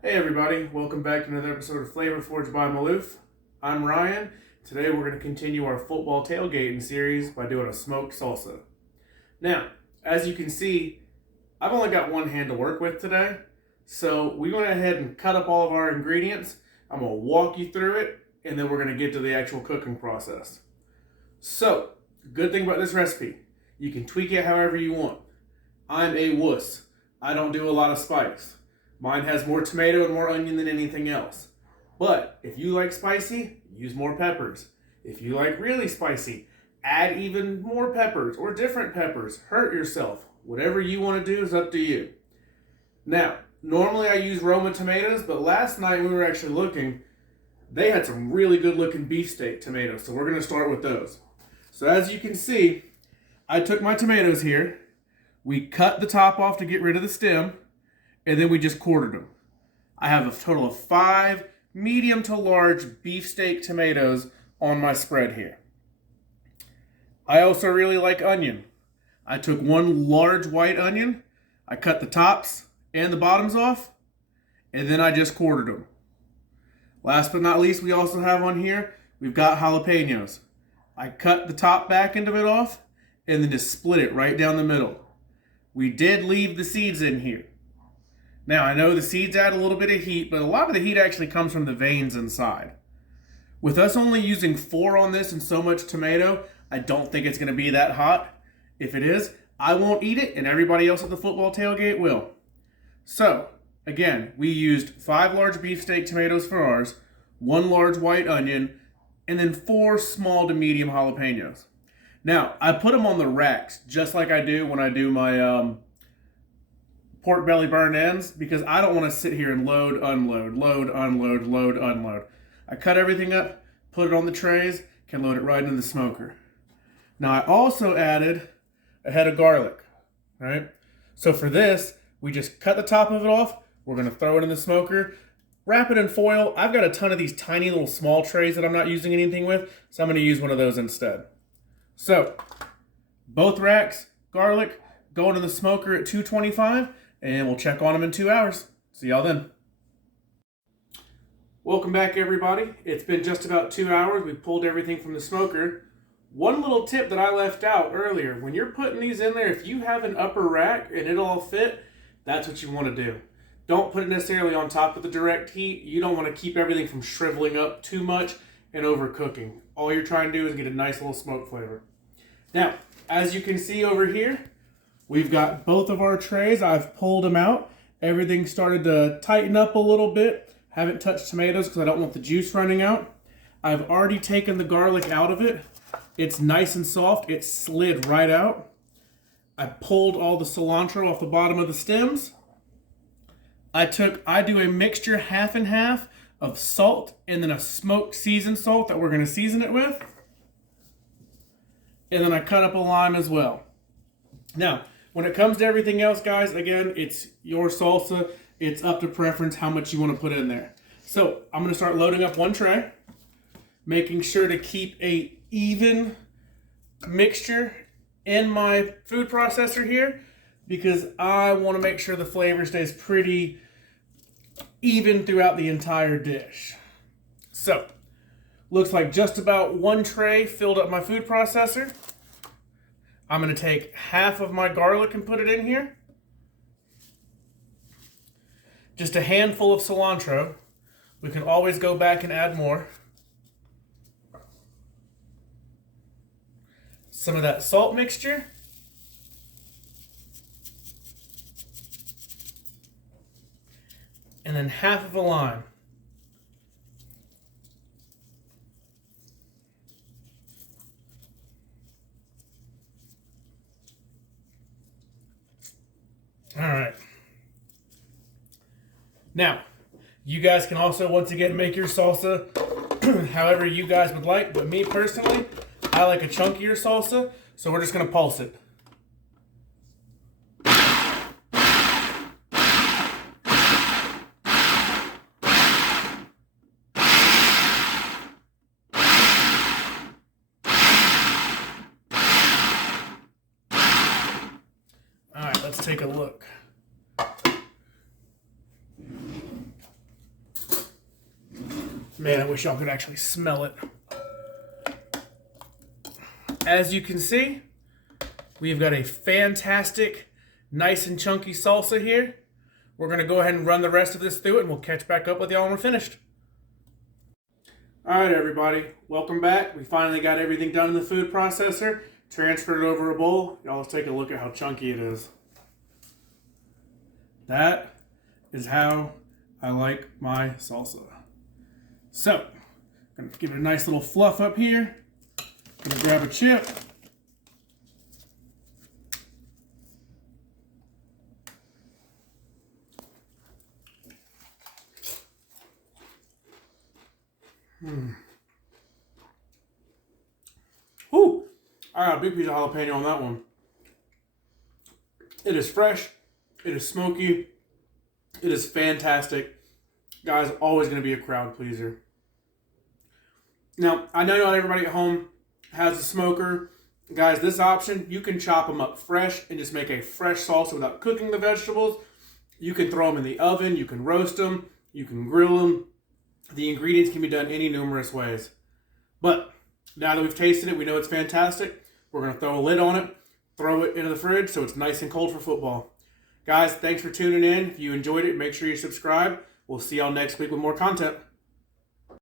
Hey everybody, welcome back to another episode of Flavor Forged by Maloof. I'm Ryan. Today we're going to continue our football tailgating series by doing a smoked salsa. Now, as you can see, I've only got one hand to work with today, so we went ahead and cut up all of our ingredients. I'm going to walk you through it, and then we're going to get to the actual cooking process. So, good thing about this recipe, you can tweak it however you want. I'm a wuss. I don't do a lot of spice. Mine has more tomato and more onion than anything else. But if you like spicy, use more peppers. If you like really spicy, add even more peppers or different peppers. Hurt yourself. Whatever you want to do is up to you. Now, normally I use Roma tomatoes, but last night when we were actually looking, they had some really good looking beefsteak tomatoes. So we're going to start with those. So as you can see, I took my tomatoes here. We cut the top off to get rid of the stem. And then we just quartered them. I have a total of 5 medium to large beefsteak tomatoes on my spread here. I also really like onion. I took 1 large white onion, I cut the tops and the bottoms off, and then I just quartered them. Last but not least, we also have on here, we've got jalapenos. I cut the top back end of it off, and then just split it right down the middle. We did leave the seeds in here. Now, I know the seeds add a little bit of heat, but a lot of the heat actually comes from the veins inside. With us only using 4 on this and so much tomato, I don't think it's going to be that hot. If it is, I won't eat it, and everybody else at the football tailgate will. So, again, we used 5 large beefsteak tomatoes for ours, 1 large white onion, and then 4 small to medium jalapenos. Now, I put them on the racks, just like I do when I do my pork belly burn ends, because I don't want to sit here and load, unload, load, unload, load, unload. I cut everything up, put it on the trays, can load it right into the smoker. Now I also added a head of garlic, right? So for this, we just cut the top of it off, we're going to throw it in the smoker, wrap it in foil. I've got a ton of these tiny little small trays that I'm not using anything with, so I'm going to use one of those instead. So, both racks, garlic, go into the smoker at 225, and we'll check on them in 2 hours. See y'all then. Welcome back, everybody. It's been just about 2 hours. We pulled everything from the smoker. One little tip that I left out earlier, when you're putting these in there, if you have an upper rack and it'll all fit, that's what you want to do. Don't put it necessarily on top of the direct heat. You don't want to keep everything from shriveling up too much and overcooking. All you're trying to do is get a nice little smoke flavor. Now, as you can see over here, we've got both of our trays. I've pulled them out. Everything started to tighten up a little bit. Haven't touched tomatoes because I don't want the juice running out. I've already taken the garlic out of it. It's nice and soft. It slid right out. I pulled all the cilantro off the bottom of the stems. I do a mixture half and half of salt and then a smoked seasoned salt that we're going to season it with. And then I cut up a lime as well. Now, when it comes to everything else, guys, again, it's your salsa. It's up to preference how much you want to put in there. So I'm going to start loading up one tray, making sure to keep a even mixture in my food processor here because I want to make sure the flavor stays pretty even throughout the entire dish. So, looks like just about one tray filled up my food processor. I'm going to take half of my garlic and put it in here. Just a handful of cilantro. We can always go back and add more. Some of that salt mixture. And then half of a lime. All right. Now, you guys can also, once again, make your salsa however you guys would like. But me personally, I like a chunkier salsa, so we're just going to pulse it. All right, let's take a look. Man, I wish y'all could actually smell it. As you can see, we've got a fantastic, nice and chunky salsa here. We're going to go ahead and run the rest of this through it, and we'll catch back up with y'all when we're finished. All right, everybody. Welcome back. We finally got everything done in the food processor. Transferred it over a bowl. Y'all let's take a look at how chunky it is. That is how I like my salsa. So, I'm going to give it a nice little fluff up here. I'm going to grab a chip. Ooh, I got a big piece of jalapeno on that one. It is fresh. It is smoky. It is fantastic. Guys, always going to be a crowd pleaser. Now, I know not everybody at home has a smoker. Guys, this option, you can chop them up fresh and just make a fresh salsa without cooking the vegetables. You can throw them in the oven. You can roast them. You can grill them. The ingredients can be done any numerous ways. But now that we've tasted it, we know it's fantastic. We're going to throw a lid on it, throw it into the fridge so it's nice and cold for football. Guys, thanks for tuning in. If you enjoyed it, make sure you subscribe. We'll see y'all next week with more content.